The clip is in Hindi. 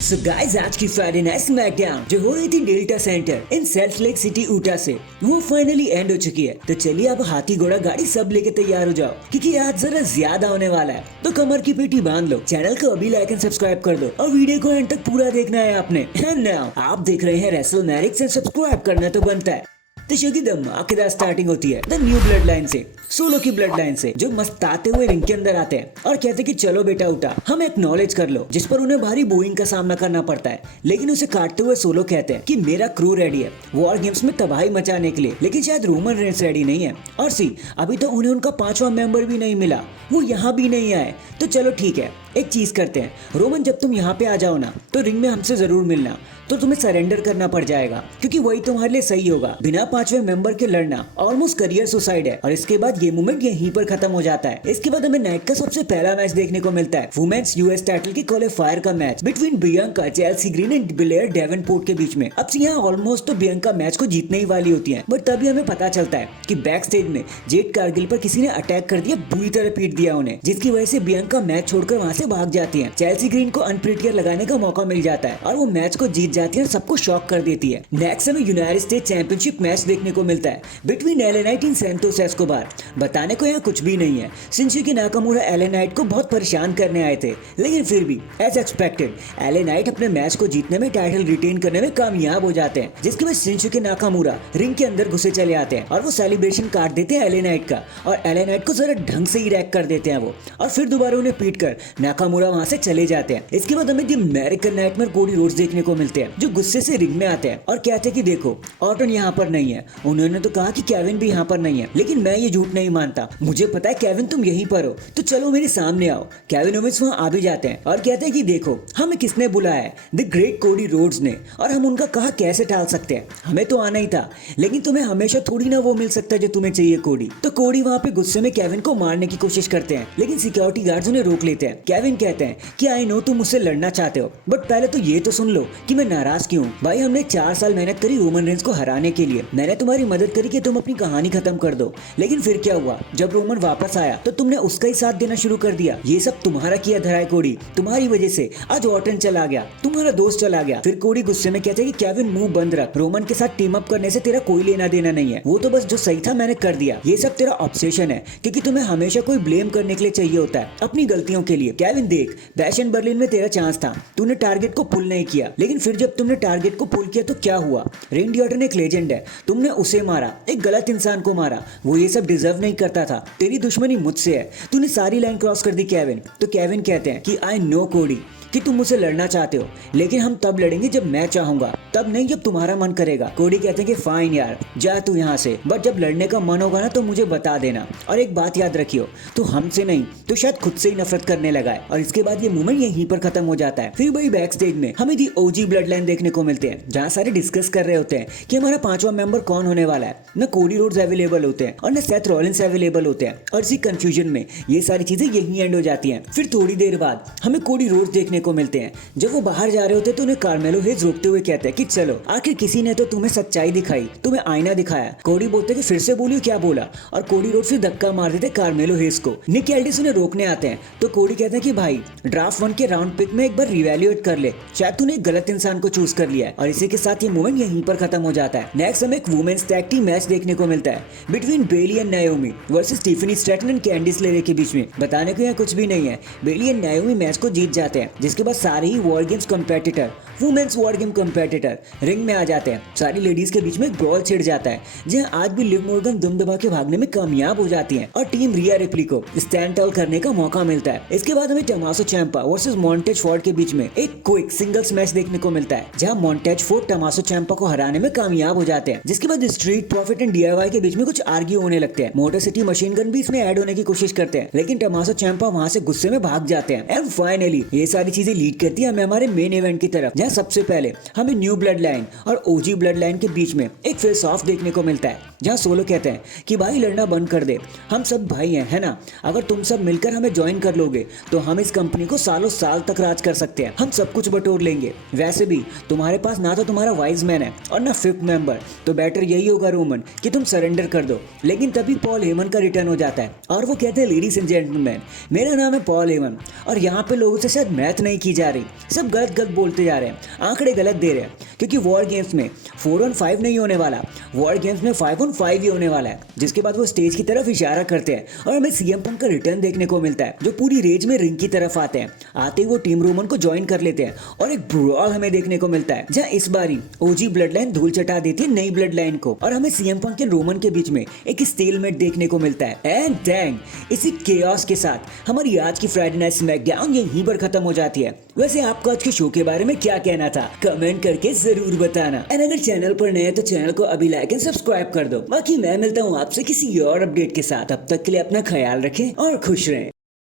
So guys, आज की फ्राइडे नाइट स्मैकडाउन जो हो रही थी डेल्टा सेंटर इन सेल्ट लेक सिटी ऊटा से वो फाइनली एंड हो चुकी है। तो चलिए अब हाथी घोड़ा गाड़ी सब लेके तैयार हो जाओ क्योंकि आज जरा ज्यादा होने वाला है। तो कमर की पेटी बांध लो, चैनल को अभी लाइक एंड सब्सक्राइब कर दो और वीडियो को एंड तक पूरा देखना है आपने। एंड नाउ आप देख रहे हैं रेसलमैनिक्स एंड सब्सक्राइब करना तो बनता है। तो शो की धमाकेदार स्टार्टिंग होती है द न्यू ब्लड लाइन से, सोलो की ब्लड लाइन से, जो मस्ताते हुए रिंग के अंदर आते हैं और कहते हैं कि चलो बेटा उठा, हम एक्नॉलेज कर लो, जिस पर उन्हें भारी बोइंग का सामना करना पड़ता है। लेकिन उसे काटते हुए सोलो कहते हैं कि मेरा क्रू रेडी है वॉर गेम्स में तबाही मचाने के लिए, लेकिन शायद रोमन रेंस रेडी नहीं है। और सी अभी तो उन्हें उनका 5वां मेंबर भी नहीं मिला, वो यहाँ भी नहीं आए। तो चलो ठीक है, एक चीज करते हैं, रोमन जब तुम यहाँ पे आ जाओ ना तो रिंग में हमसे जरूर मिलना, तो तुम्हें सरेंडर करना पड़ जाएगा क्योंकि वही तुम्हारे लिए सही होगा। बिना 5वें मेंबर के लड़ना ऑलमोस्ट करियर सुसाइड है। और इसके बाद ये मूवमेंट यहीं पर खत्म हो जाता है। इसके बाद हमें नाइट का सबसे पहला मैच देखने को मिलता है, वुमेन्स यूएस टाइटल की क्वालीफायर का match between Bianca Chelsea green and Blair Davenport के बीच में। अब यहाँ ऑलमोस्ट तो बियांका मैच को जीतने ही वाली होती है, बट तभी हमें पता चलता है कि बैक स्टेज में जेड कारगिल पर किसी ने अटैक कर दिया, बुरी तरह पीट दिया उन्हें, जिसकी वजह से बियांका मैच छोड़कर वहां से भाग जाती है। चेल्सी ग्रीन को अनप्रिटियर लगाने का मौका मिल जाता है और वो मैच को जीत जाती है और सबको शॉक कर देती है। नेक्स्ट हमें यूनाइटेड स्टेट्स चैंपियनशिप मैच देखने को मिलता है between LA Knight and Santos Escobar. बताने को यहाँ कुछ भी नहीं है, शिंजुकी नाकामुरा एले नाइट को बहुत परेशान करने आए थे, लेकिन फिर भी एज एक्सपेक्टेड एले नाइट अपने मैच को जीतने में, टाइटल रिटेन करने में कामयाब हो जाते हैं। जिसके बाद शिंजुकी नाकामुरा रिंग के अंदर घुसे चले आते हैं और वो सेलिब्रेशन काट देते हैं एले नाइट का, और एले नाइट को जरा ढंग से ही रैक कर देते हैं वो, और फिर दोबारा उन्हें पीट कर नाकामुरा वहां से चले जाते हैं। इसके बाद हमें दी अमेरिकन नाइटमेयर कोडी रोड्स देखने को मिलते हैं, जो गुस्से से रिंग में आते हैं और कहते हैं कि देखो ऑर्टन यहाँ पर नहीं है, उन्होंने तो कहा कि केविन भी यहाँ पर नहीं है, लेकिन मैं ये झूठ नहीं मानता, मुझे पता है केविन तुम यहीं पर हो, तो चलो मेरे सामने आओ। केविन ओवेंस वहाँ आ भी जाते हैं और कहते हैं कि देखो हमें किसने बुलाया है, द ग्रेट कोडी रोड्स ने, और हम उनका कहा कैसे टाल सकते हैं, हमें तो आना ही था, लेकिन तुम्हें हमेशा थोड़ी ना वो मिल सकता है जो तुम्हें चाहिए कोडी। तो कोडी वहाँ पे गुस्से में केविन को मारने की कोशिश करते हैं, लेकिन सिक्योरिटी गार्ड्स उन्हें रोक लेते हैं। केविन कहते हैं कि आई नो तुम मुझसे लड़ना चाहते हो, बट पहले तो ये तो सुन लो कि मैं नाराज क्यों हूँ। भाई हमने 4 साल मेहनत करी रोमन रेंस को हराने के लिए, मैंने तुम्हारी मदद करी कि तुम अपनी कहानी खत्म कर दो, लेकिन फिर क्या हुआ, जब रोमन वापस आया तो तुमने उसका ही साथ देना शुरू कर दिया। ये सब तुम्हारा किया धरा है कोडी, तुम्हारी वजह से आज ऑर्टन चला गया, तुम्हारा दोस्त चला गया। फिर कोडी गुस्से में कहते हैं कि केविन मुंह बंद रख, रोमन के साथ टीम अप करने से तेरा कोई लेना देना नहीं है, वो तो बस जो सही था मैंने कर दिया। ये सब तेरा ऑब्सेशन है क्योंकि तुम्हें हमेशा कोई ब्लेम करने के लिए चाहिए होता है अपनी गलतियों के लिए। केविन देख, बैश एंड बर्लिन में तेरा चांस था, तूने टारगेट को पुल नहीं किया, लेकिन फिर जब तुमने टारगेट को पुल किया तो क्या हुआ, रेंडी ऑर्टन एक लेजेंड है, तुमने उसे मारा, एक गलत इंसान को मारा, वो ये सब डिजर्व नहीं करता था, तेरी दुश्मनी मुझसे है, तूने सारी लाइन क्रॉस कर दी केविन। तो केविन कहते हैं कि आई नो कोडी कि तुम मुझसे लड़ना चाहते हो, लेकिन हम तब लड़ेंगे जब मैं चाहूंगा, तब नहीं जब तुम्हारा मन करेगा। कोडी कहते हैं कि फाइन यार जा तू यहाँ से, बट जब लड़ने का मन होगा ना तो मुझे बता देना, और एक बात याद रखियो, तू हमसे नहीं तो शायद खुद से ही नफरत करने लगा है। और इसके बाद ये मूवमेंट यहीं पर खत्म हो जाता है। फिर वही बैक स्टेज में हमें दी ओजी ब्लड लाइन देखने को मिलते हैं, जहाँ सारे डिस्कस कर रहे होते हैं कि हमारा 5वां मेंबर कौन होने वाला है। न कोडी रोड्स अवेलेबल होते हैं और न सेथ रॉलिंस अवेलेबल होते हैं, और इसी कंफ्यूजन में ये सारी चीजें यहीं एंड हो जाती हैं। फिर थोड़ी देर बाद हमें कोडी रोड्स देखने को मिलते हैं, जब वो बाहर जा रहे होते तो उन्हें कार्मेलो हेज रोकते हुए कहते हैं कि चलो आखिर किसी ने तो तुम्हें सच्चाई दिखाई, तुम्हें आईना दिखाया। कोडी बोलते कि फिर से बोलियो क्या बोला, और कोडी रोड फिर धक्का मार देते कार्मेलो हेज को। निक एल्डिस उन्हें रोकने आते हैं तो कोडी कहते हैं कि भाई ड्राफ्ट 1 के राउंड पिक में एक बार रिवैल्यूएट कर ले, शायद तूने एक गलत इंसान को चूज कर लिया है। और इसी के साथ ये मूवमेंट यहीं पर खत्म हो जाता है। नेक्स्ट हमें एक वुमेन्स टैग टीम मैच देखने को मिलता है between Bailey and Naomi versus Tiffany Stratton and Candice LeRae के बीच में। बताने को यहाँ कुछ भी नहीं है, बेली एंड नायोमी मैच को जीत जाते हैं, जिसके बाद सारे ही war games competitor, women's war game competitor ring में आ जाते हैं। सारी लेडीज के बीच में एक ब्रॉल छिड़ जाता है, जहां आज भी लिव मॉर्गन दुम दबा के भागने में कामयाब हो जाती हैं और टीम रिया रिप्ली को स्टैंड टॉल करने का मौका मिलता है। इसके बाद हमें टमासो चैंपा वर्सेस मॉन्टेज फोर्ड के बीच में एक क्विक सिंगल्स मैच देखने को मिलता है, जहां मॉन्टेज फोर्ड टमासो चैंपा को हराने में कामयाब हो जाते हैं। जिसके बाद स्ट्रीट प्रॉफिट एंड डीआईवाई के बीच में कुछ आर्ग्यू होने लगते हैं। मोटर सिटी मशीन गन भी इसमें ऐड होने की कोशिश करते हैं, लेकिन टमासो चैंपा वहां से गुस्से में भाग जाते हैं। एंड फाइनली ये सारी चीजें लीड करती है हमें हमारे मेन इवेंट की तरफ, जहां सबसे पहले हमें न्यू ब्लड लाइन और ओजी ब्लड लाइन के बीच में एक फेस ऑफ देखने को मिलता है, जहां सोलो कहते हैं कि भाई लड़ना बंद कर दे, हम सब भाई हैं, है ना, अगर तुम सब मिलकर हमें ज्वाइन कर लोगे तो हम इस कंपनी को सालों साल तक राज कर सकते हैं, हम सब कुछ बटोर लेंगे। वैसे भी तुम्हारे पास ना तो तुम्हारा वाइज मैन है और ना 5th मेंबर, तो बेटर यही होगा रोमन कि तुम सरेंडर कर दो। लेकिन तभी पॉल हेमन का रिटर्न हो जाता है और वो कहते हैं लेडीज एंड जेंटलमैन, मेरा नाम है पॉल हेमन और यहाँ पे लोगों से शायद मैथ नहीं की जा रही, सब गलत गलत बोलते जा रहे हैं, आंकड़े गलत दे रहे हैं, क्योंकि वॉर गेम्स में 4-on-5 नहीं होने वाला, वॉर गेम्स में 5-on-5 ही होने वाला है। जिसके बाद वो स्टेज की तरफ इशारा करते हैं और हमें सीएम पंक का रिटर्न देखने को मिलता है, जो पूरी रेज में रिंग की तरफ आते हैं। आते ही वो टीम रोमन को ज्वाइन कर लेते हैं और एक ब्रॉल हमें देखने को मिलता है, जहाँ इस बारी ओजी ब्लड लाइन धूल चटा देती है नई ब्लड लाइन को, और हमें सीएम पंक और रोमन के बीच में एक स्टेलमेट देखने को मिलता है। एंड डैंग, इसी केओस के साथ हमारी आज की फ्राइडे नाइट स्मैकडाउन यहीं पर खत्म हो जाती है। वैसे आपको आज के शो के बारे में क्या कहना था, कमेंट करके जरूर बताना। एंड अगर चैनल पर नए हैं तो चैनल को अभी लाइक एंड सब्सक्राइब कर दो। बाकी मैं मिलता हूँ आपसे किसी और अपडेट के साथ, अब तक के लिए अपना ख्याल रखें और खुश रहें।